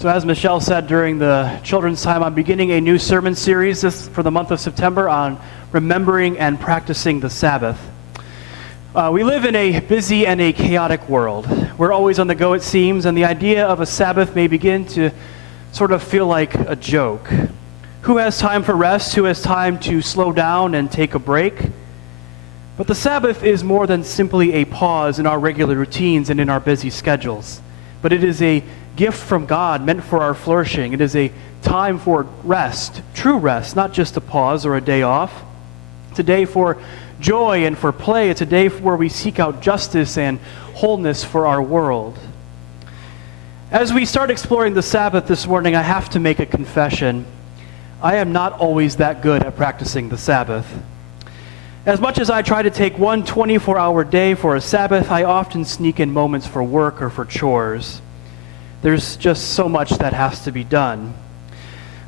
So as Michelle said during the children's time, I'm beginning a new sermon series for the month of September on remembering and practicing the Sabbath. We live in a busy and a chaotic world. We're always on the go, it seems, and the idea of a Sabbath may begin to sort of feel like a joke. Who has time for rest? Who has time to slow down and take a break? But the Sabbath is more than simply a pause in our regular routines and in our busy schedules. But it is a gift from God meant for our flourishing. It is a time for rest, true rest, not just a pause or a day off. It's a day for joy and for play. It's a day where we seek out justice and wholeness for our world. As we start exploring the Sabbath this morning, I have to make a confession. I am not always that good at practicing the Sabbath. As much as I try to take one 24-hour day for a Sabbath, I often sneak in moments for work or for chores. There's just so much that has to be done.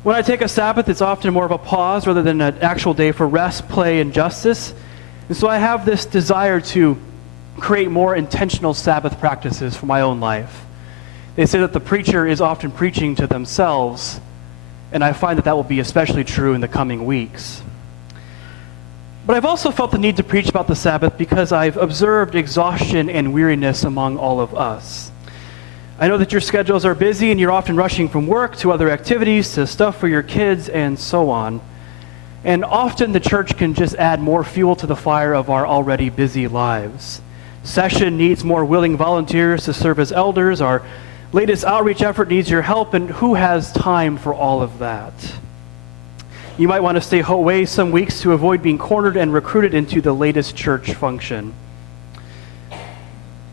When I take a Sabbath, it's often more of a pause rather than an actual day for rest, play, and justice. And so I have this desire to create more intentional Sabbath practices for my own life. They say that the preacher is often preaching to themselves, and I find that that will be especially true in the coming weeks. But I've also felt the need to preach about the Sabbath because I've observed exhaustion and weariness among all of us. I know that your schedules are busy and you're often rushing from work to other activities to stuff for your kids and so on. And often the church can just add more fuel to the fire of our already busy lives. Session needs more willing volunteers to serve as elders. Our latest outreach effort needs your help, and who has time for all of that? You might want to stay away some weeks to avoid being cornered and recruited into the latest church function.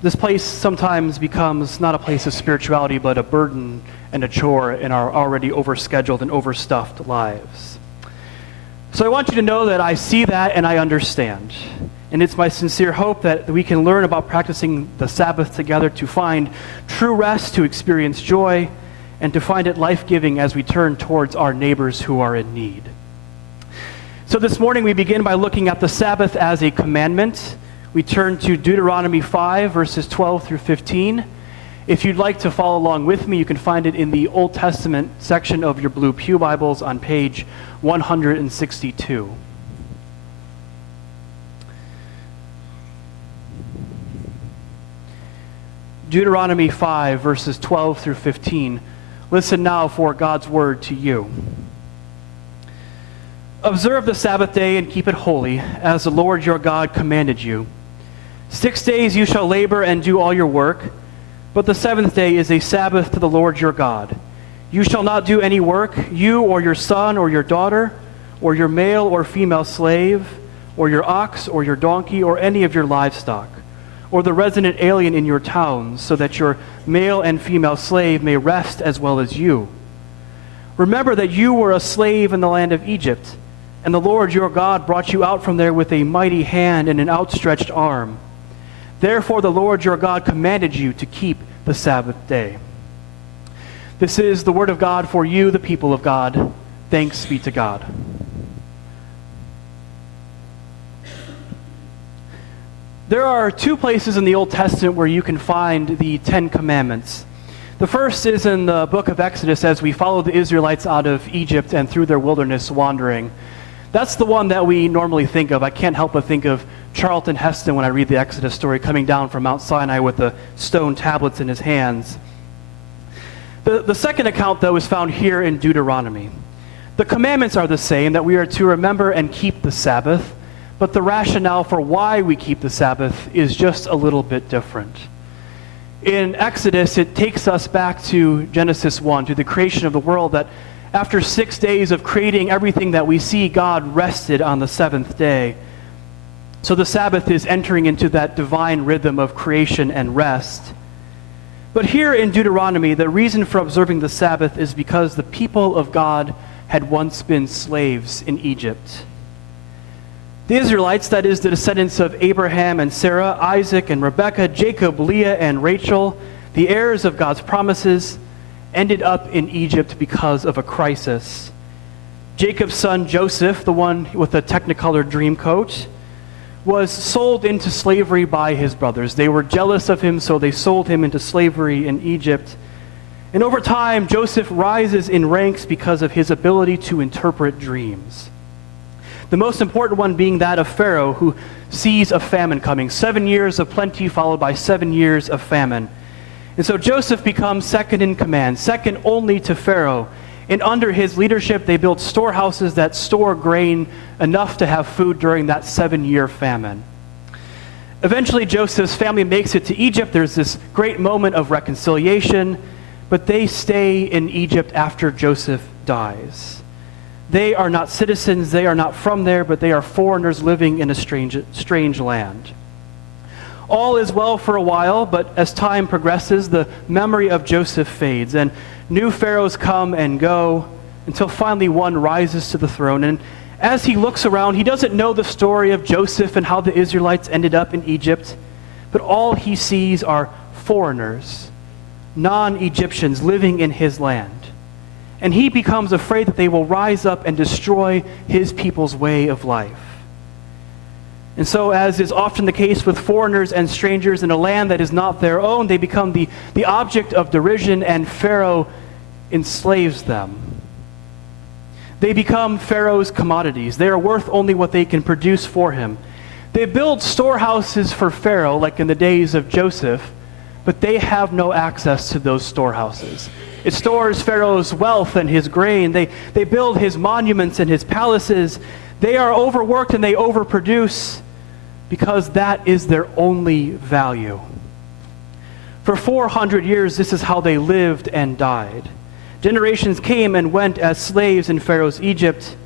This place sometimes becomes not a place of spirituality, but a burden and a chore in our already overscheduled and overstuffed lives. So I want you to know that I see that and I understand. And it's my sincere hope that we can learn about practicing the Sabbath together to find true rest, to experience joy, and to find it life-giving as we turn towards our neighbors who are in need. So this morning we begin by looking at the Sabbath as a commandment. We turn to Deuteronomy 5, verses 12 through 15. If you'd like to follow along with me, you can find it in the Old Testament section of your blue pew Bibles on page 162. Deuteronomy 5, verses 12 through 15. Listen now for God's word to you. Observe the Sabbath day and keep it holy, as the Lord your God commanded you. 6 days you shall labor and do all your work, but the seventh day is a Sabbath to the Lord your God. You shall not do any work, you or your son or your daughter, or your male or female slave, or your ox or your donkey, or any of your livestock, or the resident alien in your towns, so that your male and female slave may rest as well as you. Remember that you were a slave in the land of Egypt, and the Lord your God brought you out from there with a mighty hand and an outstretched arm. Therefore the Lord your God commanded you to keep the Sabbath day. This is the word of God for you, the people of God. Thanks be to God. There are two places in the Old Testament where you can find the Ten Commandments. The first is in the book of Exodus as we follow the Israelites out of Egypt and through their wilderness wandering. That's the one that we normally think of. I can't help but think of Charlton Heston when I read the Exodus story, coming down from Mount Sinai with the stone tablets in his hands. The second account, though, is found here in Deuteronomy. The commandments are the same, that we are to remember and keep the Sabbath, but the rationale for why we keep the Sabbath is just a little bit different. In Exodus, it takes us back to Genesis 1, to the creation of the world, that after 6 days of creating everything that we see, God rested on the seventh day. So the Sabbath is entering into that divine rhythm of creation and rest. But here in Deuteronomy, the reason for observing the Sabbath is because the people of God had once been slaves in Egypt. The Israelites, that is the descendants of Abraham and Sarah, Isaac and Rebekah, Jacob, Leah and Rachel, the heirs of God's promises, ended up in Egypt because of a crisis. Jacob's son Joseph, the one with the Technicolor dream coat, was sold into slavery by his brothers. They were jealous of him, so they sold him into slavery in Egypt. And over time, Joseph rises in ranks because of his ability to interpret dreams. The most important one being that of Pharaoh, who sees a famine coming, 7 years of plenty followed by 7 years of famine. And so Joseph becomes second in command, second only to Pharaoh. And under his leadership, they build storehouses that store grain enough to have food during that 7-year famine. Eventually, Joseph's family makes it to Egypt. There's this great moment of reconciliation, but they stay in Egypt after Joseph dies. They are not citizens, they are not from there, but they are foreigners living in a strange land. All is well for a while, but as time progresses, the memory of Joseph fades, and new pharaohs come and go until finally one rises to the throne. And as he looks around, he doesn't know the story of Joseph and how the Israelites ended up in Egypt, but all he sees are foreigners, non-Egyptians living in his land. And he becomes afraid that they will rise up and destroy his people's way of life. And so, as is often the case with foreigners and strangers in a land that is not their own, they become the object of derision, and Pharaoh enslaves them. They become Pharaoh's commodities. They are worth only what they can produce for him. They build storehouses for Pharaoh, like in the days of Joseph, but they have no access to those storehouses. It stores Pharaoh's wealth and his grain. They build his monuments and his palaces. They are overworked and they overproduce because that is their only value. For 400 years, this is how they lived and died. Generations came and went as slaves in Pharaoh's Egypt.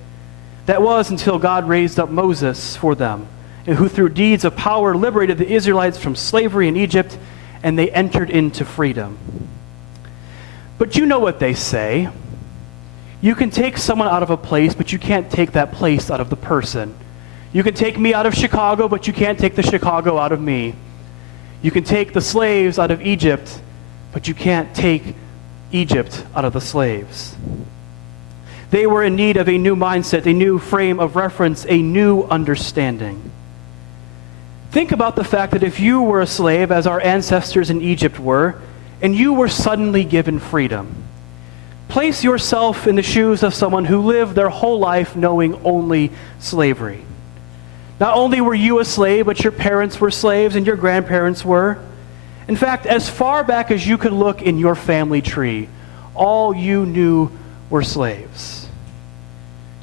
That was until God raised up Moses for them, who through deeds of power liberated the Israelites from slavery in Egypt, and they entered into freedom. But you know what they say. You can take someone out of a place, but you can't take that place out of the person. You can take me out of Chicago, but you can't take the Chicago out of me. You can take the slaves out of Egypt, but you can't take Egypt out of the slaves. They were in need of a new mindset, a new frame of reference, a new understanding. Think about the fact that if you were a slave, as our ancestors in Egypt were, and you were suddenly given freedom. Place yourself in the shoes of someone who lived their whole life knowing only slavery. Not only were you a slave, but your parents were slaves and your grandparents were. In fact, as far back as you could look in your family tree, all you knew were slaves.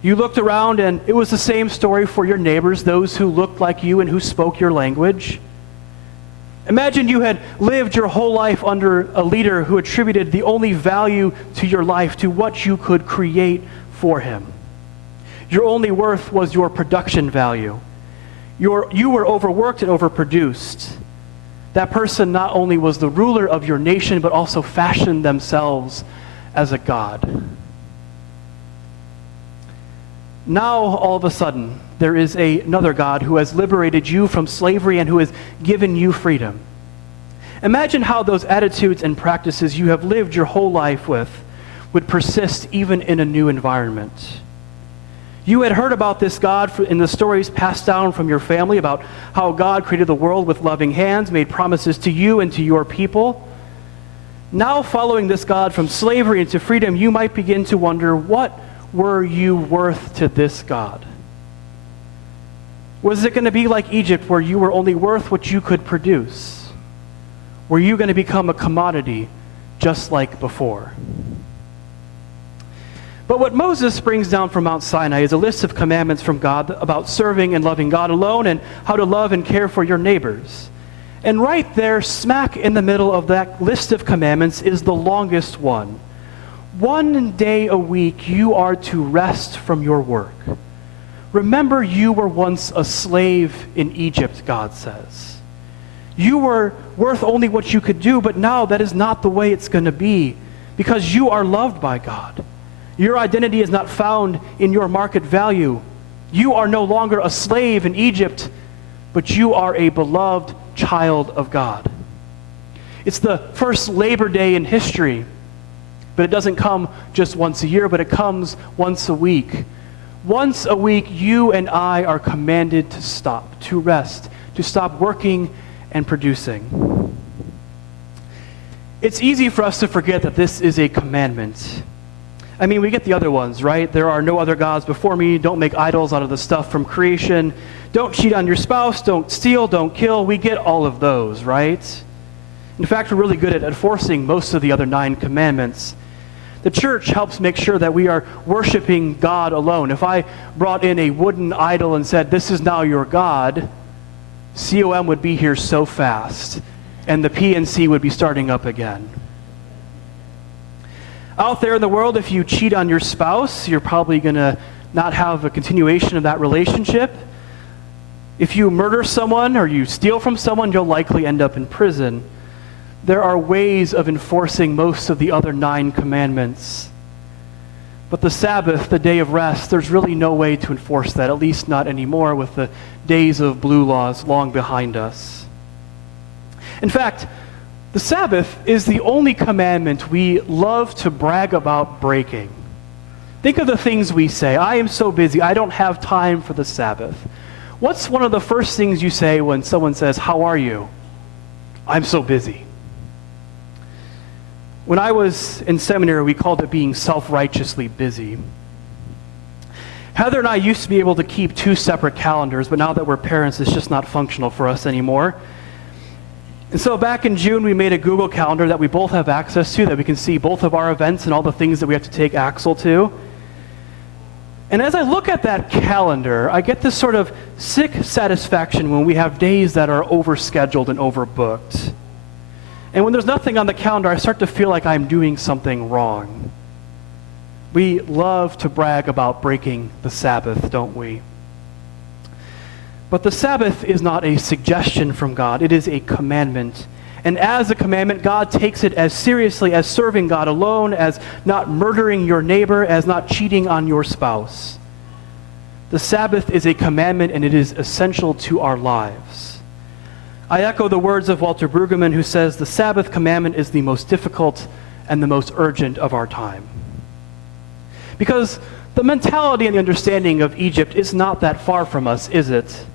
You looked around and it was the same story for your neighbors, those who looked like you and who spoke your language. Imagine you had lived your whole life under a leader who attributed the only value to your life to what you could create for him. Your only worth was your production value. You were overworked and overproduced. That person not only was the ruler of your nation, but also fashioned themselves as a god. Now, all of a sudden, there is another God who has liberated you from slavery and who has given you freedom. Imagine how those attitudes and practices you have lived your whole life with would persist even in a new environment. You had heard about this God in the stories passed down from your family about how God created the world with loving hands, made promises to you and to your people. Now, following this God from slavery into freedom, you might begin to wonder, what were you worth to this God? Was it going to be like Egypt, where you were only worth what you could produce? Were you going to become a commodity just like before? But what Moses brings down from Mount Sinai is a list of commandments from God about serving and loving God alone and how to love and care for your neighbors. And right there, smack in the middle of that list of commandments, is the longest one. 1 day a week you are to rest from your work. Remember, you were once a slave in Egypt, God says. You were worth only what you could do, but now that is not the way it's going to be, because you are loved by God. Your identity is not found in your market value. You are no longer a slave in Egypt, but you are a beloved child of God. It's the first Labor Day in history, but it doesn't come just once a year, but it comes once a week. Once a week, you and I are commanded to stop, to rest, to stop working and producing. It's easy for us to forget that this is a commandment. I mean, we get the other ones, right? There are no other gods before me. Don't make idols out of the stuff from creation. Don't cheat on your spouse. Don't steal. Don't kill. We get all of those, right? In fact, we're really good at enforcing most of the other 9 commandments. The church helps make sure that we are worshiping God alone. If I brought in a wooden idol and said, "This is now your God," COM would be here so fast, and the PNC would be starting up again. Out there in the world, if you cheat on your spouse, you're probably going to not have a continuation of that relationship. If you murder someone or you steal from someone, you'll likely end up in prison. There are ways of enforcing most of the other 9 commandments. But the Sabbath, the day of rest, there's really no way to enforce that, at least not anymore with the days of blue laws long behind us. In fact, the Sabbath is the only commandment we love to brag about breaking. Think of the things we say. "I am so busy, I don't have time for the Sabbath." What's one of the first things you say when someone says, "How are you?" "I'm so busy." When I was in seminary, we called it being self-righteously busy. Heather and I used to be able to keep 2 separate calendars, but now that we're parents, it's just not functional for us anymore. And so back in June, we made a Google Calendar that we both have access to, that we can see both of our events and all the things that we have to take Axel to. And as I look at that calendar, I get this sort of sick satisfaction when we have days that are overscheduled and overbooked. And when there's nothing on the calendar, I start to feel like I'm doing something wrong. We love to brag about breaking the Sabbath, don't we? But the Sabbath is not a suggestion from God. It is a commandment. And as a commandment, God takes it as seriously as serving God alone, as not murdering your neighbor, as not cheating on your spouse. The Sabbath is a commandment, and it is essential to our lives. I echo the words of Walter Brueggemann, who says, "The Sabbath commandment is the most difficult and the most urgent of our time." Because the mentality and the understanding of Egypt is not that far from us, is it?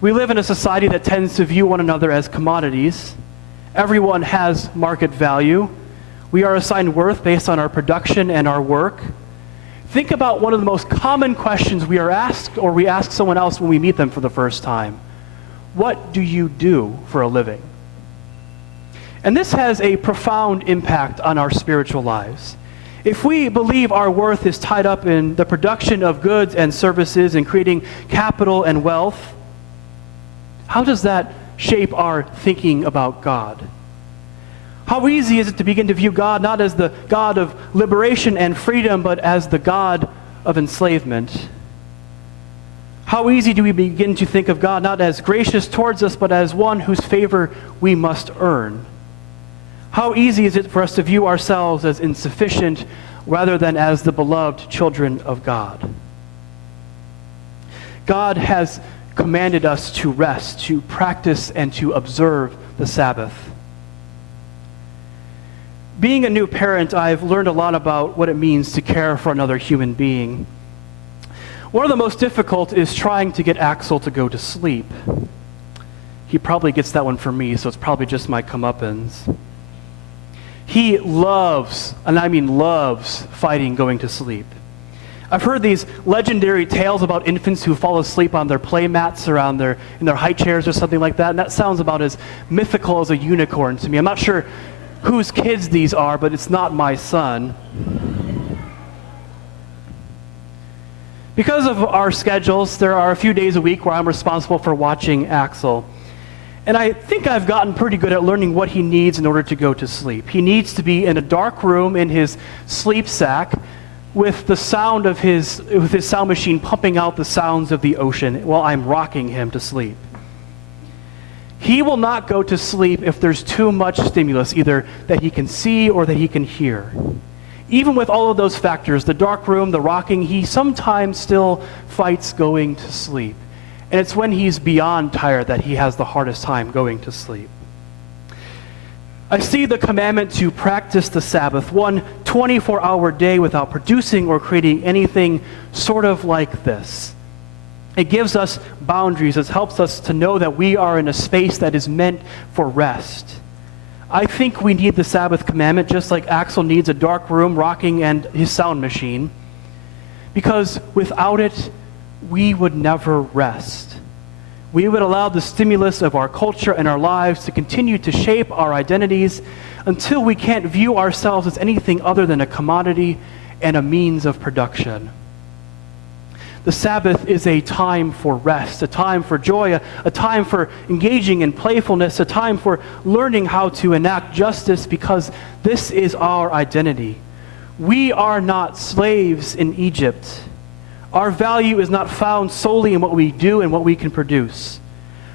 We live in a society that tends to view one another as commodities. Everyone has market value. We are assigned worth based on our production and our work. Think about one of the most common questions we are asked, or we ask someone else when we meet them for the first time. What do you do for a living? And this has a profound impact on our spiritual lives. If we believe our worth is tied up in the production of goods and services and creating capital and wealth, how does that shape our thinking about God? How easy is it to begin to view God not as the God of liberation and freedom, but as the God of enslavement? How easy do we begin to think of God not as gracious towards us, but as one whose favor we must earn? How easy is it for us to view ourselves as insufficient rather than as the beloved children of God? God has commanded us to rest, to practice, and to observe the Sabbath. Being a new parent, I've learned a lot about what it means to care for another human being. One of the most difficult is trying to get Axel to go to sleep. He probably gets that one from me, so it's probably just my comeuppance. He loves, and I mean loves, fighting going to sleep. I've heard these legendary tales about infants who fall asleep on their play mats or in their high chairs or something like that, and that sounds about as mythical as a unicorn to me. I'm not sure whose kids these are, but it's not my son. Because of our schedules, there are a few days a week where I'm responsible for watching Axel. And I think I've gotten pretty good at learning what he needs in order to go to sleep. He needs to be in a dark room in his sleep sack with the sound of his sound machine pumping out the sounds of the ocean while I'm rocking him to sleep. He will not go to sleep if there's too much stimulus, either that he can see or that he can hear. Even with all of those factors, the dark room, the rocking, he sometimes still fights going to sleep. And it's when he's beyond tired that he has the hardest time going to sleep. I see the commandment to practice the Sabbath, one 24-hour day without producing or creating anything, sort of like this. It gives us boundaries. It helps us to know that we are in a space that is meant for rest. I think we need the Sabbath commandment just like Axel needs a dark room, rocking, and his sound machine. Because without it, we would never rest. We would allow the stimulus of our culture and our lives to continue to shape our identities until we can't view ourselves as anything other than a commodity and a means of production. The Sabbath is a time for rest, a time for joy, a time for engaging in playfulness, a time for learning how to enact justice, because this is our identity. We are not slaves in Egypt. Our value is not found solely in what we do and what we can produce.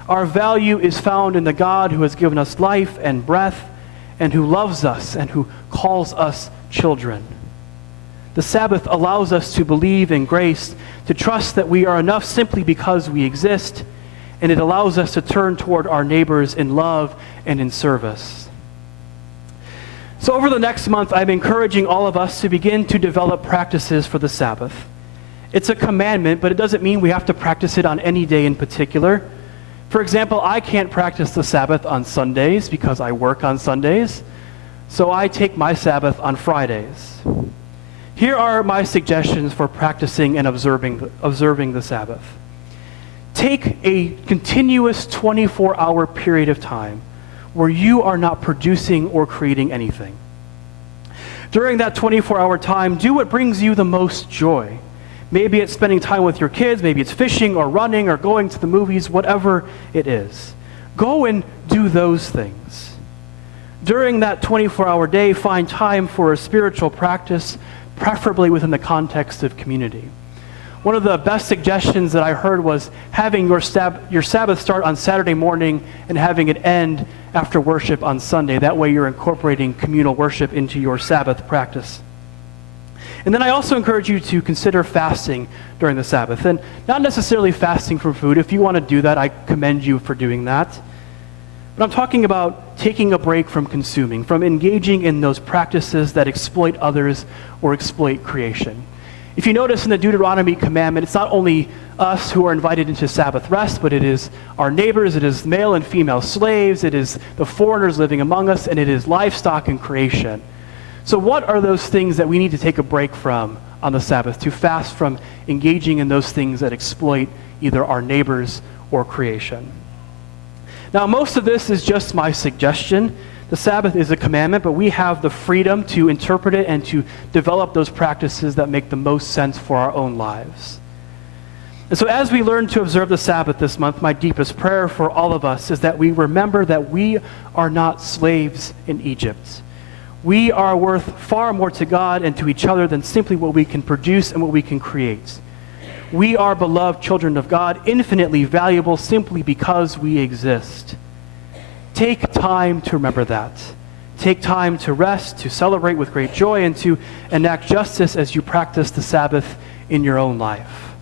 Our value is found in the God who has given us life and breath, and who loves us and who calls us children. The Sabbath allows us to believe in grace, to trust that we are enough simply because we exist, and it allows us to turn toward our neighbors in love and in service. So over the next month, I'm encouraging all of us to begin to develop practices for the Sabbath. It's a commandment, but it doesn't mean we have to practice it on any day in particular. For example, I can't practice the Sabbath on Sundays because I work on Sundays, so I take my Sabbath on Fridays. Here are my suggestions for practicing and observing the Sabbath. Take a continuous 24-hour period of time where you are not producing or creating anything. During that 24-hour time, do what brings you the most joy. Maybe it's spending time with your kids, maybe it's fishing or running or going to the movies, whatever it is. Go and do those things. During that 24-hour day, find time for a spiritual practice, preferably within the context of community. One of the best suggestions that I heard was having your Sabbath start on Saturday morning and having it end after worship on Sunday. That way you're incorporating communal worship into your Sabbath practice. And then I also encourage you to consider fasting during the Sabbath. And not necessarily fasting from food. If you want to do that, I commend you for doing that. But I'm talking about taking a break from consuming, from engaging in those practices that exploit others or exploit creation. If you notice in the Deuteronomy commandment, it's not only us who are invited into Sabbath rest, but it is our neighbors, it is male and female slaves, it is the foreigners living among us, and it is livestock and creation. So what are those things that we need to take a break from on the Sabbath, to fast from engaging in those things that exploit either our neighbors or creation? Now, most of this is just my suggestion. The Sabbath is a commandment, but we have the freedom to interpret it and to develop those practices that make the most sense for our own lives. And so as we learn to observe the Sabbath this month, my deepest prayer for all of us is that we remember that we are not slaves in Egypt. We are worth far more to God and to each other than simply what we can produce and what we can create. We are beloved children of God, infinitely valuable simply because we exist. Take time to remember that. Take time to rest, to celebrate with great joy, and to enact justice as you practice the Sabbath in your own life.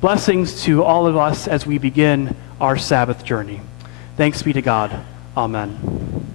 Blessings to all of us as we begin our Sabbath journey. Thanks be to God. Amen.